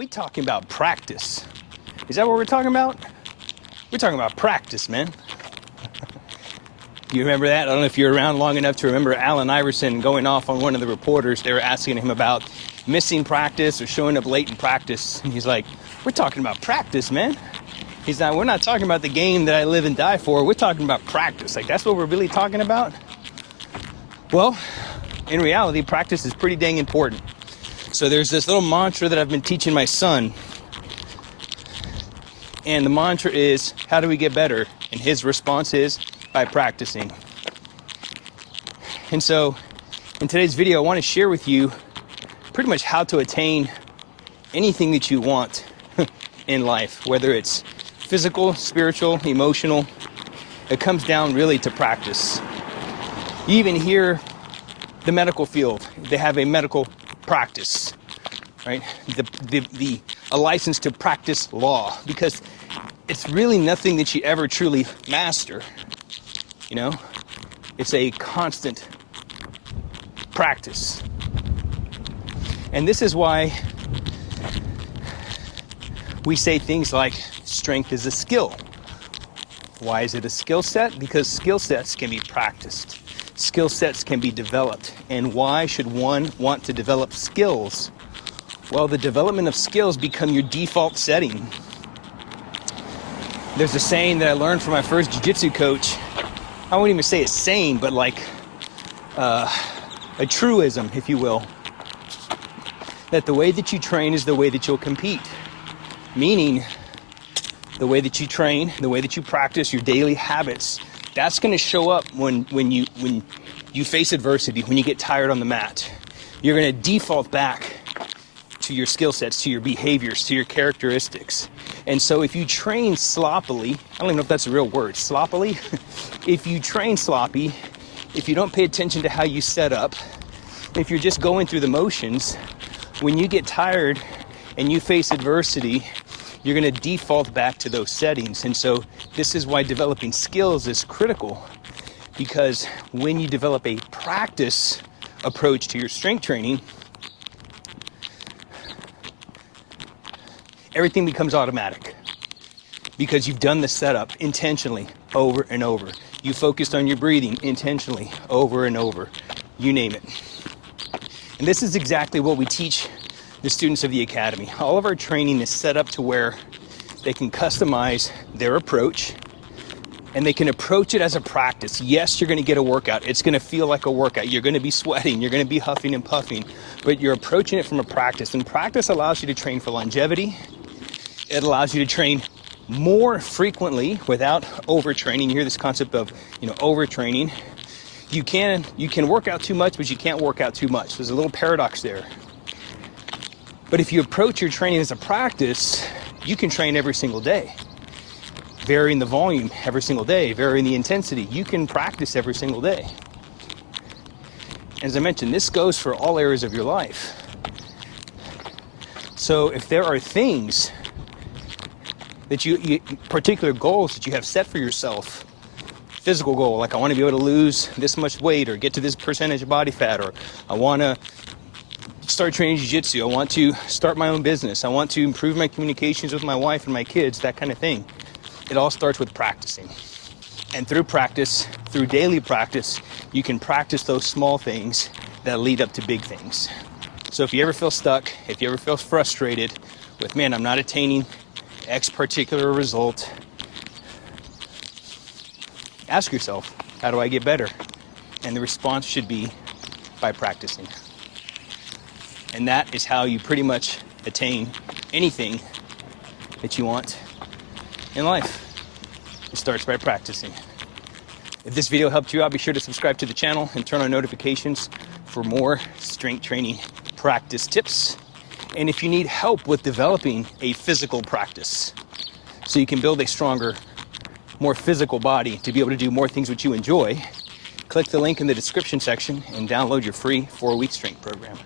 We talking about practice. Is that what we're talking about? We're talking about practice, man. You remember that? I don't know if you're around long enough to remember Allen Iverson going off on one of the reporters. They were asking him about missing practice or showing up late in practice. And he's like, we're talking about practice, man. He's not, we're not talking about the game that I live and die for. We're talking about practice. Like, that's what we're really talking about? Well, in reality, practice is pretty dang important. So there's this little mantra that I've been teaching my son. And the mantra is, how do we get better? And his response is, by practicing. And so in today's video, I want to share with you pretty much how to attain anything that you want in life, whether it's physical, spiritual, emotional. It comes down really to practice. You even hear the medical field, they have a medical practice, right? A license to practice law, because it's really nothing that you ever truly master. You know, it's a constant practice. And this is why we say things like strength is a skill. Why is it a skill set? Because skill sets can be practiced. Skill sets can be developed. And why should one want to develop skills? Well, the development of skills become your default setting. There's a saying that I learned from my first jiu-jitsu coach. I won't even say it's saying, but like a truism, if you will, that the way that you train is the way that you'll compete. Meaning, the way that you train, the way that you practice, your daily habits, that's going to show up when you face adversity, when you get tired on the mat. You're going to default back to your skill sets, to your behaviors, to your characteristics. And so if you train sloppily, I don't even know if that's a real word, sloppily. If you train sloppy, if you don't pay attention to how you set up, if you're just going through the motions, when you get tired and you face adversity, you're going to default back to those settings. And so this is why developing skills is critical, because when you develop a practice approach to your strength training, everything becomes automatic because you've done the setup intentionally over and over. You focused on your breathing intentionally over and over. You name it. And this is exactly what we teach the students of the Academy. All of our training is set up to where they can customize their approach and they can approach it as a practice. Yes, you're going to get a workout. It's going to feel like a workout. You're going to be sweating. You're going to be huffing and puffing, but you're approaching it from a practice. And practice allows you to train for longevity. It allows you to train more frequently without overtraining. You hear this concept of, overtraining. You can work out too much, but you can't work out too much. There's a little paradox there. But if you approach your training as a practice, you can train every single day, varying the volume every single day, varying the intensity. You can practice every single day. As I mentioned, this goes for all areas of your life. So if there are things that you particular goals that you have set for yourself, physical goal, like I want to be able to lose this much weight or get to this percentage of body fat, or I want to start training jiu-jitsu, I want to start my own business, I want to improve my communications with my wife and my kids, that kind of thing. It all starts with practicing. And through practice, through daily practice, you can practice those small things that lead up to big things. So if you ever feel stuck, if you ever feel frustrated with, man, I'm not attaining X particular result, ask yourself, how do I get better? And the response should be by practicing. And that is how you pretty much attain anything that you want in life. It starts by practicing. If this video helped you out, be sure to subscribe to the channel and turn on notifications for more strength training practice tips. And if you need help with developing a physical practice so you can build a stronger, more physical body to be able to do more things which you enjoy, click the link in the description section and download your free 4-week strength program.